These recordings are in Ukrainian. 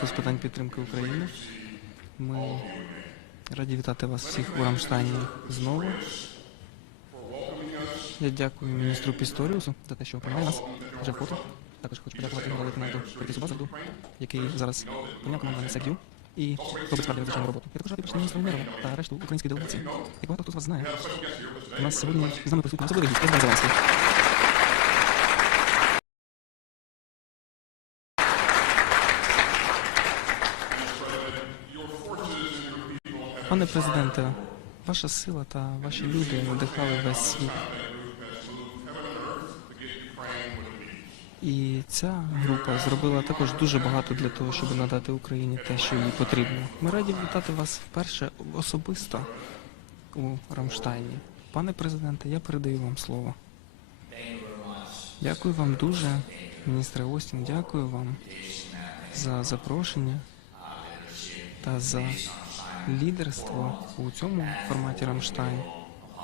комітету з питань підтримки України. Ми раді вітати вас всіх у Рамштайні знову. Я дякую міністру Пісторіусу за те, що приймає нас. Вже фото. Також хочу подякувати головному Кортісу Базарду, який зараз прийняв команду на садю і робить справді надзвичайну роботу. Я також радий бачити міністру Умерова та решту української делегації. Як багато хто з вас знає, у нас сьогодні з нами присутній особливий гість, Президент Зеленський. Пане президенте, ваша сила та ваші люди надихали весь світ. І ця група зробила також дуже багато для того, щоб надати Україні те, що їй потрібно. Ми раді вітати вас вперше особисто у Рамштайні. Пане президенте, я передаю вам слово. Дякую вам дуже, міністре Остін. Дякую вам за запрошення та за лідерство у цьому форматі Рамштайн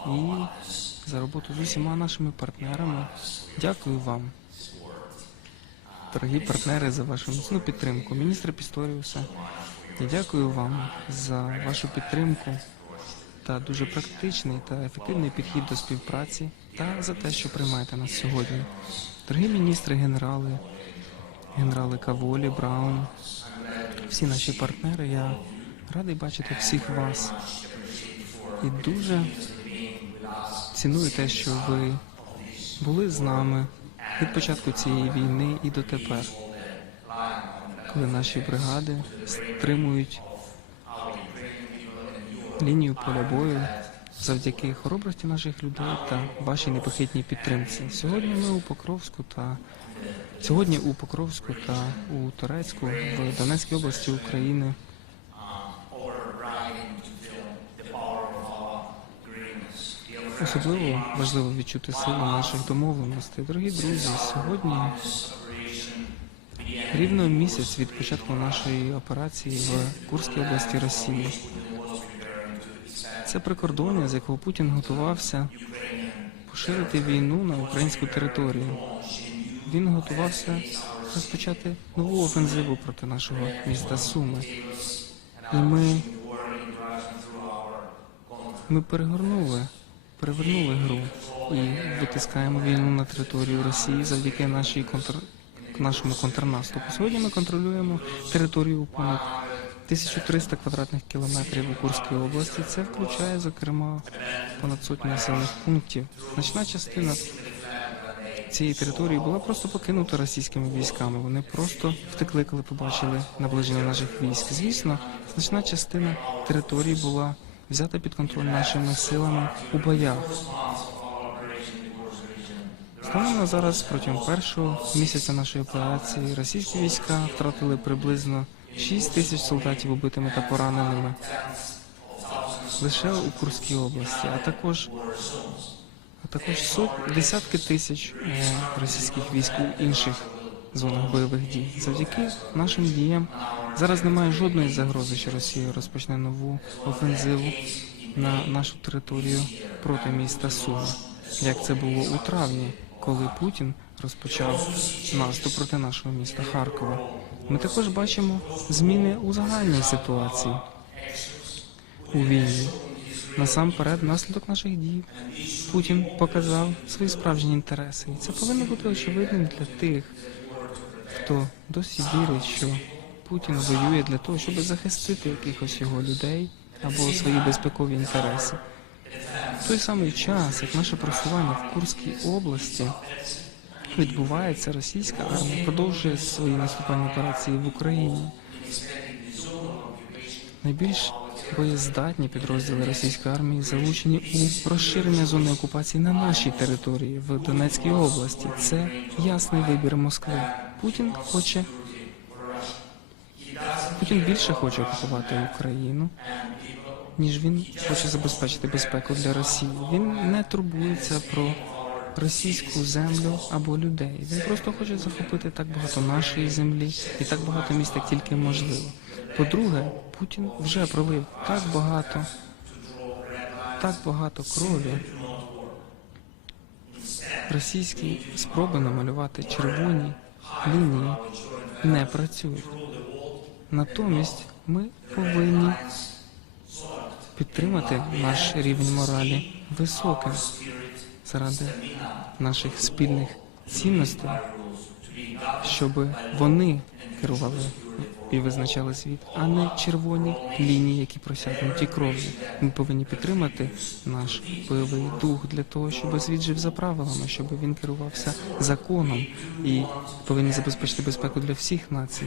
і за роботу з усіма нашими партнерами. Дякую вам, дорогі партнери, за вашу міцну підтримку. Міністра Пісторіуса. Я дякую вам за вашу підтримку та дуже практичний та ефективний підхід до співпраці та за те, що приймаєте нас сьогодні. Дорогі міністри, генерали, генерали Каволі, Браун, всі наші партнери. Я Радий бачити всіх вас і дуже ціную те, що ви були з нами від початку цієї війни і дотепер, коли наші бригади стримують лінію поля бою завдяки хоробрості наших людей та вашій непохитній підтримці. Сьогодні ми у Покровську та сьогодні у Покровську та у Турецьку в Донецькій області України. Особливо важливо відчути силу наших домовленостей. Дорогі друзі, сьогодні рівно місяць від початку нашої операції в Курській області Росії. Це прикордоння, з якого Путін готувався поширити війну на українську територію. Він готувався розпочати нову офензиву проти нашого міста Суми. І ми, ми перегорнули перевернули гру і витискаємо війну на територію Росії завдяки нашій контр... нашому контрнаступу. Сьогодні ми контролюємо територію понад 1300 квадратних кілометрів у Курській області. Це включає, зокрема, понад сотню населених пунктів. Значна частина цієї території була просто покинута російськими військами. Вони просто втекли, коли побачили наближення наших військ. Звісно, значна частина території була взяти під контроль нашими силами у боях. Станом зараз протягом першого місяця нашої операції російські війська втратили приблизно 6 тисяч солдатів убитими та пораненими лише у Курській області, а також а також сот, десятки тисяч е, російських військ у інших зонах бойових дій завдяки нашим діям. Зараз немає жодної загрози, що Росія розпочне нову офензиву на нашу територію проти міста Сума, як це було у травні, коли Путін розпочав наступ проти нашого міста Харкова. Ми також бачимо зміни у загальній ситуації у війні. Насамперед, внаслідок наших дій Путін показав свої справжні інтереси, і це повинно бути очевидним для тих, хто досі вірить, що Путін воює для того, щоб захистити якихось його людей або свої безпекові інтереси. В той самий час, як наше просування в Курській області відбувається, російська армія продовжує свої наступальні операції в Україні. Найбільш боєздатні підрозділи російської армії залучені у розширення зони окупації на нашій території в Донецькій області. Це ясний вибір Москви. Путін хоче Путін більше хоче окупувати Україну, ніж він хоче забезпечити безпеку для Росії. Він не турбується про російську землю або людей. Він просто хоче захопити так багато нашої землі і так багато міст, як тільки можливо. По-друге, Путін вже пролив так багато, так багато крові. Російські спроби намалювати червоні лінії не працюють. Натомість ми повинні підтримати наш рівень моралі високим заради наших спільних цінностей, щоб вони керували і визначали світ, а не червоні лінії, які просягнуті кров'ю. Ми повинні підтримати наш бойовий дух для того, щоб світ жив за правилами, щоб він керувався законом і повинні забезпечити безпеку для всіх націй.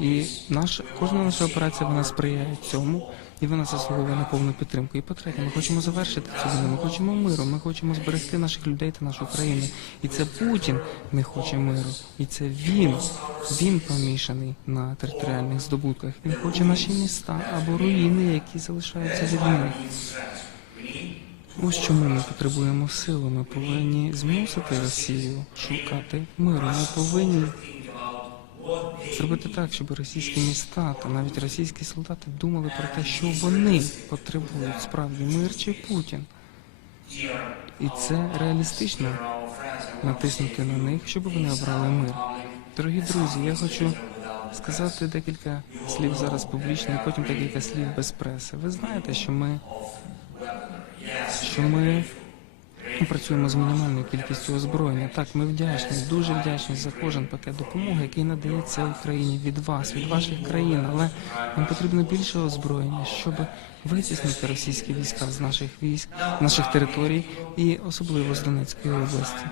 І наша кожна наша операція вона сприяє цьому. І вона заслуговує на повну підтримку. І по-третє, ми хочемо завершити цю війну. Ми хочемо миру. Ми хочемо зберегти наших людей та нашу країну. І це Путін не хоче миру. І це він він помішаний на території територіальних здобутках. Він хоче наші міста або руїни, які залишаються від них. Ось чому ми потребуємо сили. Ми повинні змусити Росію шукати миру. Ми повинні зробити так, щоб російські міста та навіть російські солдати думали про те, що вони потребують справді мир чи Путін. І це реалістично натиснути на них, щоб вони обрали мир. Дорогі друзі, я хочу сказати декілька слів зараз публічно, і потім декілька слів без преси. Ви знаєте, що ми що ми ну, працюємо з мінімальною кількістю озброєння. Так, ми вдячні, дуже вдячні за кожен пакет допомоги, який надається Україні від вас, від ваших країн. Але нам потрібно більше озброєння, щоб витіснити російські війська з наших військ, наших територій і особливо з Донецької області.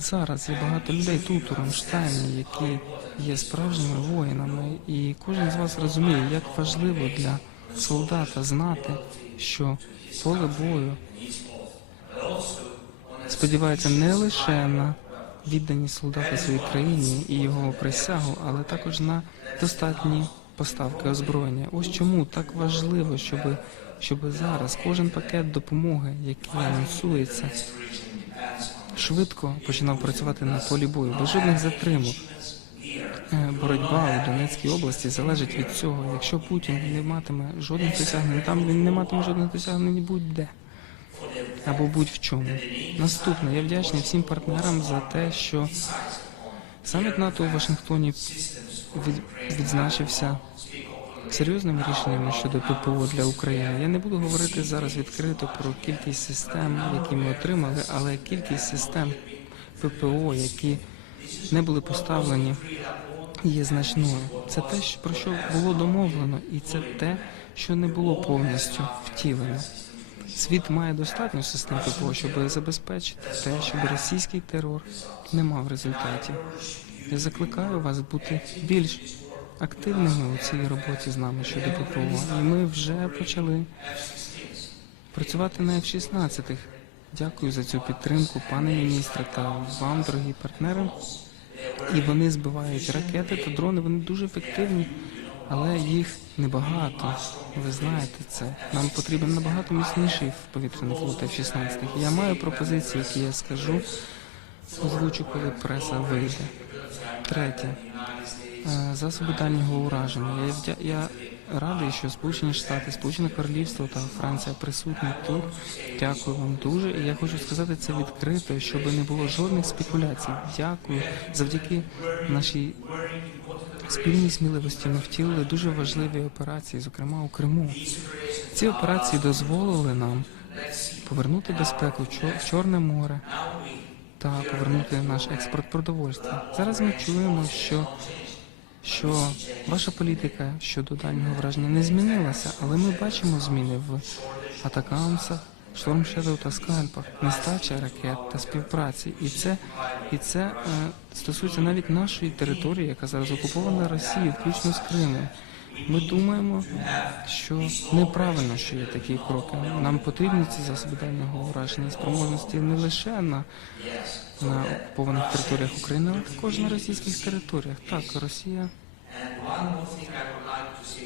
Зараз є багато людей тут, у Рамштайні, які є справжніми воїнами, і кожен з вас розуміє, як важливо для солдата знати, що поле бою сподівається не лише на відданість солдата своїй країні і його присягу, але також на достатні поставки озброєння. Ось чому так важливо, щоб щоб зараз кожен пакет допомоги, який анонсується швидко починав працювати на полі бою, без жодних затримок. Е, боротьба у Донецькій області залежить від цього. Якщо Путін не матиме жодних досягнень, там він не матиме жодних досягнень будь-де або будь-в чому. Наступне, я вдячний всім партнерам за те, що саміт НАТО у Вашингтоні відзначився серйозними рішеннями щодо ППО для України. Я не буду говорити зараз відкрито про кількість систем, які ми отримали, але кількість систем ППО, які не були поставлені, є значною. Це те, про що було домовлено, і це те, що не було повністю втілено. Світ має достатньо систем ППО, щоб забезпечити те, щоб російський терор не мав результатів. Я закликаю вас бути більш активними у цій роботі з нами щодо ППО. І ми вже почали працювати на F-16. Дякую за цю підтримку, пане міністре, та вам, дорогі партнери. І вони збивають ракети та дрони. Вони дуже ефективні, але їх небагато. Ви знаєте це. Нам потрібен набагато міцніший повітряний флот F-16. Я маю пропозиції, які я скажу. Озвучу, коли преса вийде. Третє Е, засоби дальнього ураження. Я я радий, що Сполучені Штати, Сполучене Королівство та Франція присутні тут. Дякую вам дуже. І я хочу сказати це відкрито, щоб не було жодних спекуляцій. Дякую завдяки нашій спільній сміливості. Ми втілили дуже важливі операції, зокрема у Криму. Ці операції дозволили нам повернути безпеку в Чорне море. Та повернути наш експорт продовольства. Зараз ми чуємо, що що ваша політика щодо дальнього враження не змінилася, але ми бачимо зміни в атакамсах, Штормшедов та скальпах, нестача ракет та співпраці, і це і це е, стосується навіть нашої території, яка зараз окупована Росією, включно з Кримом. Ми думаємо, що неправильно, що є такі кроки. Нам потрібні ці засоби дальнього враження спроможності не лише на на окупованих територіях України, але також на російських територіях. Так, Росія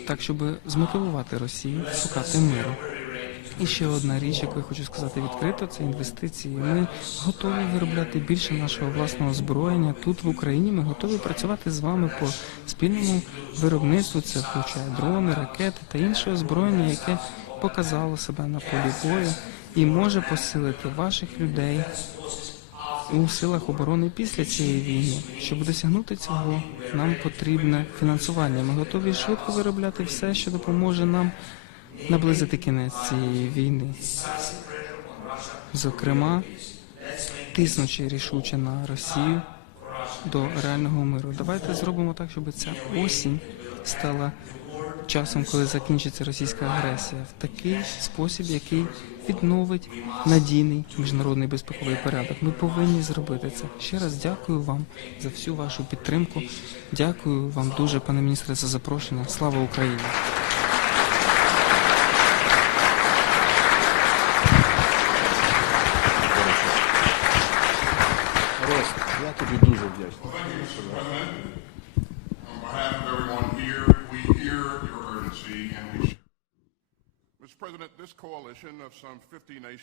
так, щоб змотивувати Росію шукати миру. І ще одна річ, яку я хочу сказати відкрито, це інвестиції. Ми готові виробляти більше нашого власного зброєння тут в Україні. Ми готові працювати з вами по спільному виробництву. Це включає дрони, ракети та інше озброєння, яке показало себе на полі бою і може посилити ваших людей у силах оборони після цієї війни. Щоб досягнути цього, нам потрібне фінансування. Ми готові швидко виробляти все, що допоможе нам наблизити кінець цієї війни, зокрема тиснучи рішуче на Росію до реального миру. Давайте зробимо так, щоб ця осінь стала часом, коли закінчиться російська агресія, в такий спосіб, який відновить надійний міжнародний безпековий порядок. Ми повинні зробити це. Ще раз дякую вам за всю вашу підтримку. Дякую вам дуже, пане міністре, за запрошення. Слава Україні. 50 nations.